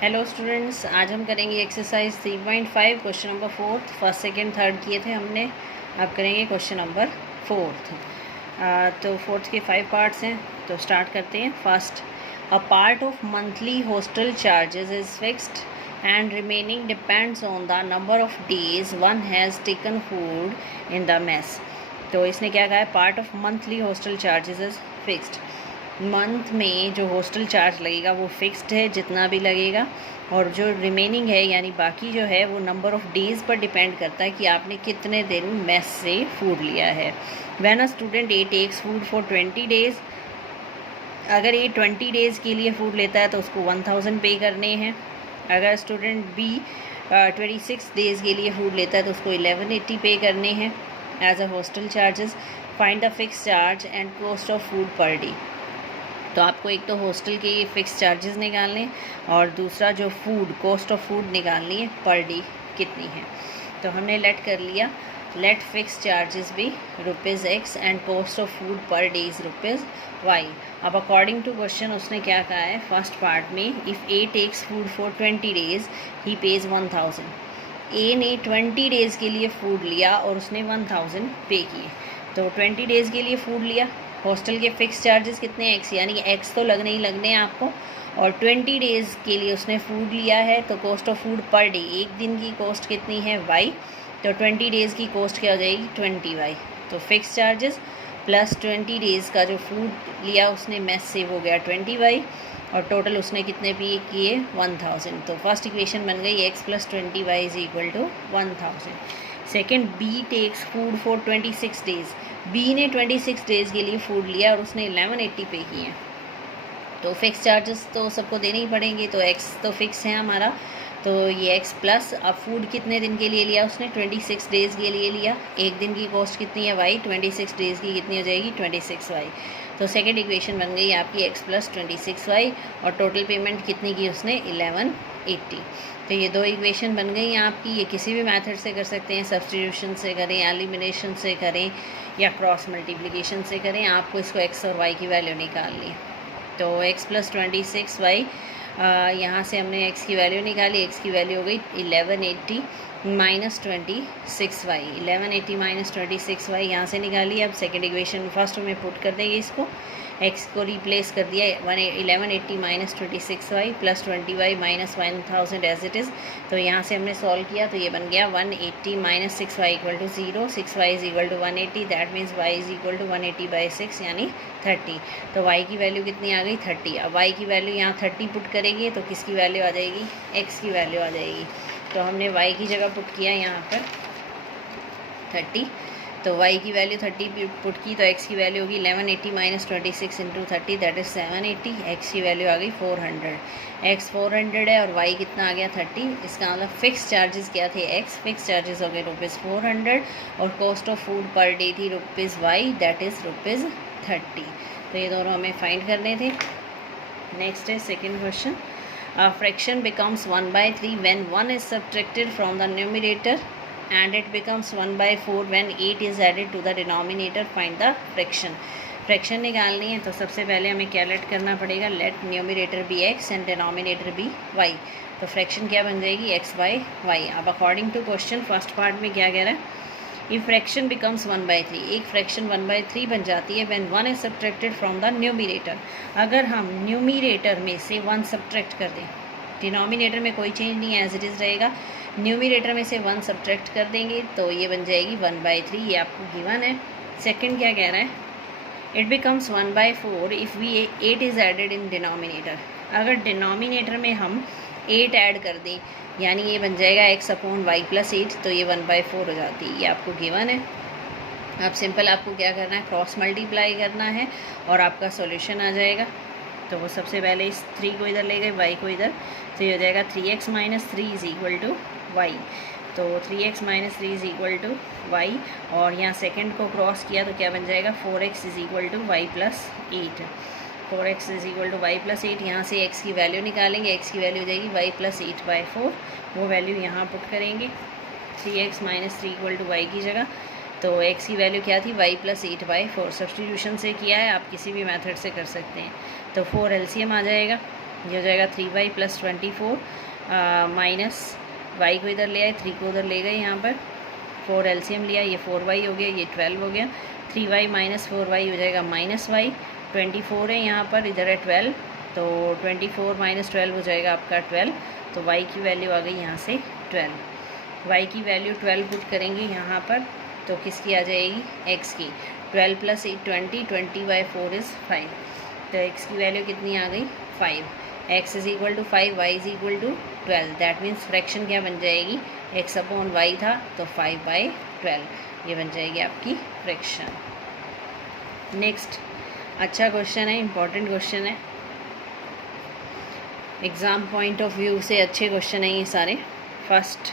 Hello students, आज हम करेंगे exercise 3.5 question number 4 first second third किए थे हमने। अब करेंगे क्वेश्चन नंबर 4। तो फोर्थ के 5 पार्ट्स हैं, तो स्टार्ट करते हैं। First, a part of monthly hostel charges is fixed and remaining depends on the number of days one has taken food in the mess. तो इसने क्या कहा है, part of monthly hostel charges is fixed. Month में जो hostel charge लगेगा वो fixed है, जितना भी लगेगा, और जो रिमेनिंग है यानी बाकी जो है वो नंबर ऑफ़ डेज़ पर डिपेंड करता है कि आपने कितने दिन मेस से फूड लिया है। When a student A takes food for 20 days, अगर ये 20 डेज़ के लिए फूड लेता है तो उसको 1000 पे करने हैं। अगर स्टूडेंट बी 26 डेज़ के लिए फूड लेता है तो उसको 1180 पे करने हैं as a hostel charges. Find the fix charge and cost of food per day. तो आपको एक तो हॉस्टल के फिक्स चार्जेस निकालने और दूसरा जो फूड कॉस्ट ऑफ फूड निकालनी है पर डे कितनी है। तो हमने लेट कर लिया, लेट फिक्स चार्जेस भी ₹X and cost of food per day is ₹Y। अब अकॉर्डिंग टू क्वेश्चन उसने क्या कहा है फर्स्ट पार्ट में, if A takes food for 20 days he pays 1000। A ने 20 डेज़ के लिए फूड लिया और उसने 1000 पे किए। तो 20 डेज़ के लिए फूड लिया, हॉस्टल के फ़िक्स चार्जेस कितने एक्स, यानी कि एक्स तो लगने ही लगने हैं आपको, और 20 डेज़ के लिए उसने फूड लिया है तो cost of food per day, एक दिन की कॉस्ट कितनी है वाई, तो 20 डेज़ की कॉस्ट क्या हो जाएगी 20Y। तो फिक्स चार्जेस प्लस 20 डेज़ का जो फूड लिया उसने मेस से वो गया 20Y, और टोटल उसने कितने पे किए 1000। तो फर्स्ट इक्वेशन बन गई x + 20y = 1000। Second, B takes food for 26 days. B ने 26 डेज़ के लिए फूड लिया और उसने 1180 पे किए। तो फिक्स चार्जेस तो सबको देने ही पड़ेंगे, तो x तो फिक्स है हमारा, तो ये x प्लस अब फूड कितने दिन के लिए लिया उसने 26 डेज़ के लिए लिया, एक दिन की कॉस्ट कितनी है y, 26 डेज़ की कितनी हो जाएगी 26y। तो सेकेंड इक्वेशन बन गई आपकी x + 26y, और टोटल पेमेंट कितनी की उसने 1180। तो ये दो इक्वेशन बन गई हैं आपकी। ये किसी भी मेथड से कर सकते हैं, सब्स्टिट्यूशन से करें, एलिमिनेशन से करें, या क्रॉस मल्टीप्लिकेशन से करें। आपको इसको x और y की वैल्यू निकालनी है। तो x + 26y, यहाँ से हमने x की वैल्यू निकाली, x की वैल्यू हो गई 1180 - 26y, 1180 - 26y यहाँ से निकाली। अब सेकेंड इक्वेशन फर्स्ट में पुट कर देंगे इसको, x को रिप्लेस कर दिया 1180 - 26y + 20y - 1000 as it is. तो यहाँ से हमने सॉल्व किया तो ये बन गया 180 - 6y = 0, 6y = 180, that means y = 180/6 यानी 30। तो y की वैल्यू कितनी आ गई 30। अब y की वैल्यू यहाँ 30 पुट करेंगे तो किसकी वैल्यू आ जाएगी, x की वैल्यू आ जाएगी। तो हमने y की जगह पुट किया यहाँ पर 30, तो y की वैल्यू 30 पुट की, तो x की वैल्यू होगी 1180 - 26 × 30, दैट इज़ 780। x की वैल्यू आ गई 400, x 400 है और y कितना आ गया 30। इसका मतलब फिक्स चार्जेस क्या थे, x फिक्स चार्जेस हो गए ₹400, और cost of food per day थी ₹Y, दैट इज़ ₹30। तो ये दोनों हमें फाइंड करने थे। नेक्स्ट है second question, a fraction becomes 1/3 when 1 is subtracted from the numerator and it becomes 1/4 when 8 is added to the denominator. Find the fraction. Fraction निकालनी है तो सबसे पहले हमें क्या लेट करना पड़ेगा, let numerator be x and denominator be y। तो फ्रैक्शन क्या बन जाएगी x/y। अब according to question first part में क्या कह रहा है, इफ फ्रैक्शन बिकम्स 1/3, एक फ्रैक्शन 1/3 बन जाती है when 1 is subtracted from the numerator. अगर हम न्यूमरेटर में से 1 सब्ट्रैक्ट कर दें, डिनोमिनेटर में कोई चेंज नहीं है, एज इट इज़ रहेगा, न्यूमरेटर में से 1 सब्ट्रैक्ट कर देंगे तो ये बन जाएगी 1/3, ये आपको गिवन है। सेकंड क्या कह रहा है, it becomes 1/4 if we 8 is added in denominator. अगर डिनोमिनेटर में हम 8 ऐड कर दें, यानी ये बन जाएगा x/y + 8, तो ये 1/4 हो जाती है, ये आपको गिवन है। अब सिंपल आपको क्या करना है, क्रॉस मल्टीप्लाई करना है और आपका सॉल्यूशन आ जाएगा। तो वो सबसे पहले इस 3 को इधर ले गए, y को इधर, तो ये हो जाएगा 3x - 3 = y। तो 3x - 3 = y, और यहाँ सेकंड को क्रॉस किया तो क्या बन जाएगा 4x = y + 8। 4x = y + 8, यहाँ से x की वैल्यू निकालेंगे, x की वैल्यू हो जाएगी y + 8/4, वो वैल्यू यहाँ पुट करेंगे 3x - 3 = y की जगह। तो x की वैल्यू क्या थी y + 8/4, सब्स्टिट्यूशन से किया है, आप किसी भी मेथड से कर सकते हैं। तो 4 LCM आ जाएगा, ये हो जाएगा 3y प्लस 24 माइनस y को इधर ले आए, 3 को उधर ले गए, यहाँ पर 4 एलसीएम लिया, ये 4y हो गया, ये 12 हो गया, 3y माइनस 4y हो जाएगा माइनस y, 24 है यहाँ पर, इधर है 12, तो 24 माइनस 12 हो जाएगा आपका 12, तो y की वैल्यू आ गई यहाँ से 12। y की वैल्यू 12 पुट करेंगे यहाँ पर, तो किसकी आ जाएगी, x की। 12 प्लस 20/4 इज़ 5, तो x की वैल्यू कितनी आ गई 5। x is equal to 5, y is equal to 12, that means fraction क्या बन जाएगी, x अपॉन y था तो 5/12, ये बन जाएगी आपकी फ्रैक्शन। नेक्स्ट अच्छा क्वेश्चन है, इम्पॉर्टेंट क्वेश्चन है, एग्ज़ाम पॉइंट ऑफ व्यू से अच्छे क्वेश्चन हैं ये सारे। फर्स्ट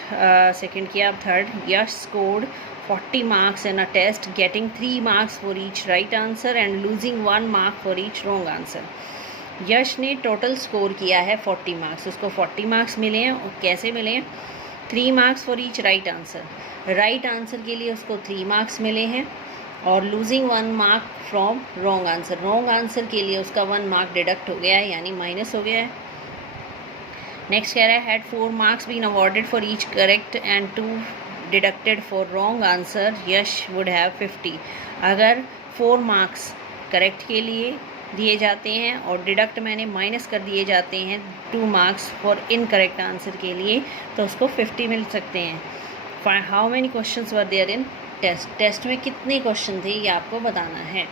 सेकंड किया, अब third. Yash scored 40 marks in a test, getting 3 marks for each right answer and losing 1 mark for each wrong answer। यश ने टोटल स्कोर किया है 40 मार्क्स, उसको 40 मार्क्स मिले हैं, और कैसे मिले हैं, 3 marks for each right answer. Right answer के लिए उसको 3 मार्क्स मिले हैं, और losing 1 mark from wrong answer, wrong answer के लिए उसका 1 मार्क डिडक्ट हो गया है, यानी माइनस हो गया है। नेक्स्ट कह रहा है, had 4 marks been awarded for each correct and 2 deducted for wrong answer, Yash would have 50। अगर 4 मार्क्स करेक्ट के लिए दिए जाते हैं और डिडक्ट मैंने माइनस कर दिए जाते हैं 2 मार्क्स फॉर इनकरेक्ट आंसर के लिए, तो उसको 50 मिल सकते हैं। How many questions were there in test, test में कितने क्वेश्चन थे ये आपको बताना है।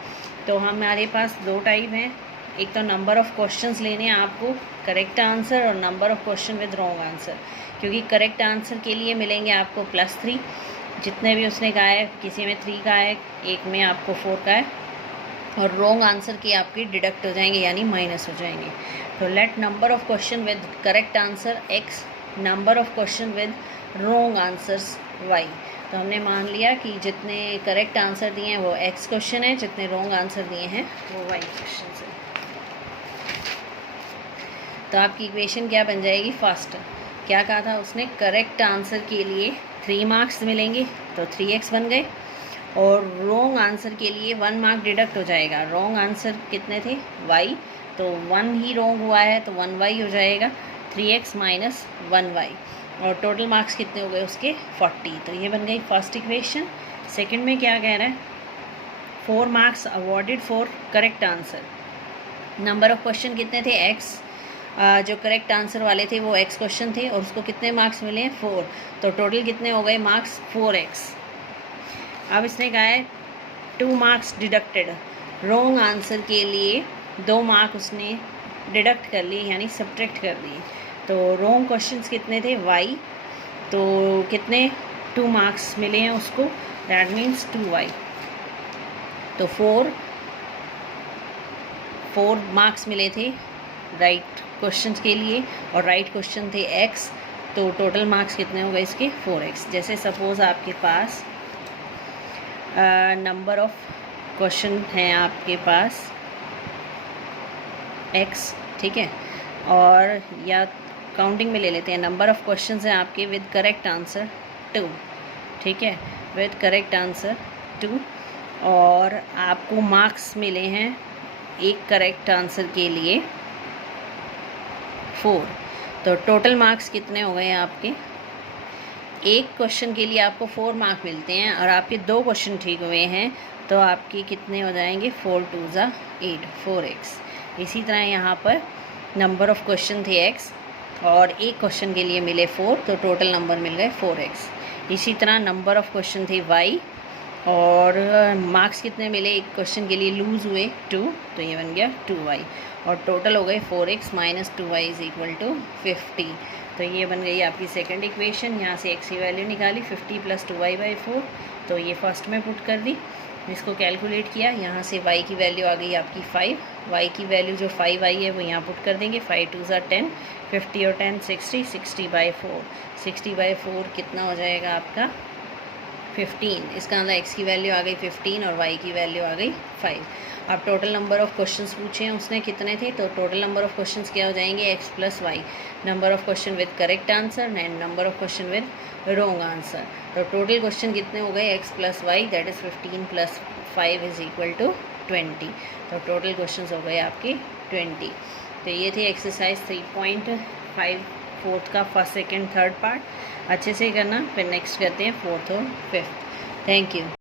तो हमारे पास 2 टाइप हैं, एक तो नंबर ऑफ़ क्वेश्चंस लेने हैं आपको, करेक्ट आंसर, और number of question with wrong answer. क्योंकि करेक्ट आंसर के लिए मिलेंगे आपको +3, जितने भी उसने कहा है, किसी में 3 का है, एक में आपको 4 का है, और रॉन्ग आंसर की आपकी डिडक्ट हो जाएंगे, यानी माइनस हो जाएंगे। तो let number of question with correct answer x, number of question with wrong answers y। तो हमने मान लिया कि जितने करेक्ट आंसर दिए हैं वो x क्वेश्चन है, जितने रॉन्ग आंसर दिए हैं वो y क्वेश्चन है। तो आपकी इक्वेशन क्या बन जाएगी, फर्स्ट क्या कहा था उसने, करेक्ट आंसर के लिए 3 मार्क्स मिलेंगे, तो 3x बन गए, और रॉन्ग आंसर के लिए 1 मार्क डिडक्ट हो जाएगा। रॉन्ग आंसर कितने थे, y, तो 1 ही रॉन्ग हुआ है, तो 1y हो जाएगा, 3x माइनस 1y, और टोटल मार्क्स कितने हो गए उसके 40। तो ये बन गई फर्स्ट इक्वेशन। सेकंड में क्या कह रहा है, 4 marks awarded for correct answer, number of question कितने थे x, जो करेक्ट आंसर वाले थे वो x क्वेश्चन थे, और उसको कितने मार्क्स मिले हैं 4, तो टोटल कितने हो गए मार्क्स 4x। अब इसने कहा है 2 मार्क्स डिडक्टेड, रॉन्ग आंसर के लिए 2 मार्क उसने डिडक्ट कर लिए, यानी सब्ट्रैक्ट कर दिए। तो रॉन्ग क्वेश्चंस कितने थे y, तो कितने 2 मार्क्स मिले हैं उसको, दैट मीन्स 2y। तो 4 मार्क्स मिले थे राइट क्वेश्चंस के लिए, और राइट क्वेश्चन थे x, तो टोटल मार्क्स कितने हो गए इसके 4x। जैसे सपोज़ आपके पास नंबर ऑफ क्वेश्चन हैं आपके पास x, ठीक है, और या काउंटिंग में ले लेते हैं, नंबर ऑफ़ क्वेश्चंस हैं आपके विद करेक्ट आंसर 2, ठीक है, विद करेक्ट आंसर 2, और आपको मार्क्स मिले हैं एक करेक्ट आंसर के लिए 4, तो टोटल मार्क्स कितने हो गए आपके, एक क्वेश्चन के लिए आपको 4 मार्क मिलते हैं, और आपके 2 क्वेश्चन ठीक हुए हैं, तो आपके कितने हो जाएंगे 4 2 ज़ा 8, 4x। इसी तरह यहाँ पर नंबर ऑफ़ क्वेश्चन थे x, और एक क्वेश्चन के लिए मिले 4, तो टोटल नंबर मिल गए 4x। इसी तरह नंबर ऑफ़ क्वेश्चन थे y, और मार्क्स कितने मिले, एक क्वेश्चन के लिए लूज़ हुए 2, तो ये बन गया 2y, और टोटल हो गए 4x minus 2y is equal to 50। तो ये बन गई आपकी सेकंड इक्वेशन। यहाँ से x की वैल्यू निकाली 50 प्लस 2y/4, तो ये फर्स्ट में पुट कर दी, इसको कैलकुलेट किया, यहाँ से y की वैल्यू आ गई आपकी 5, y की वैल्यू जो 5 आई है वो यहाँ पुट कर देंगे, 5 2 ज़ा 10, 50 और 10 60, 60/4, 60/4 कितना हो जाएगा आपका 15। इसका मतलब x की वैल्यू आ गई 15 और y की वैल्यू आ गई 5। अब टोटल नंबर ऑफ़ क्वेश्चंस पूछे हैं उसने कितने थे, तो टोटल नंबर ऑफ़ क्वेश्चंस क्या हो जाएंगे x plus Y, number of question with correct answer and number of question with wrong answer. तो टोटल क्वेश्चन कितने हो गए x plus Y, that is 15 plus 5 is equal to 20। तो total question हो गए आपके 20। तो ये थी एक्सरसाइज 3.5 फोर्थ का फर्स्ट सेकंड थर्ड पार्ट। अच्छे से करना, फिर नेक्स्ट करते हैं फोर्थ और फिफ्थ। Thank you.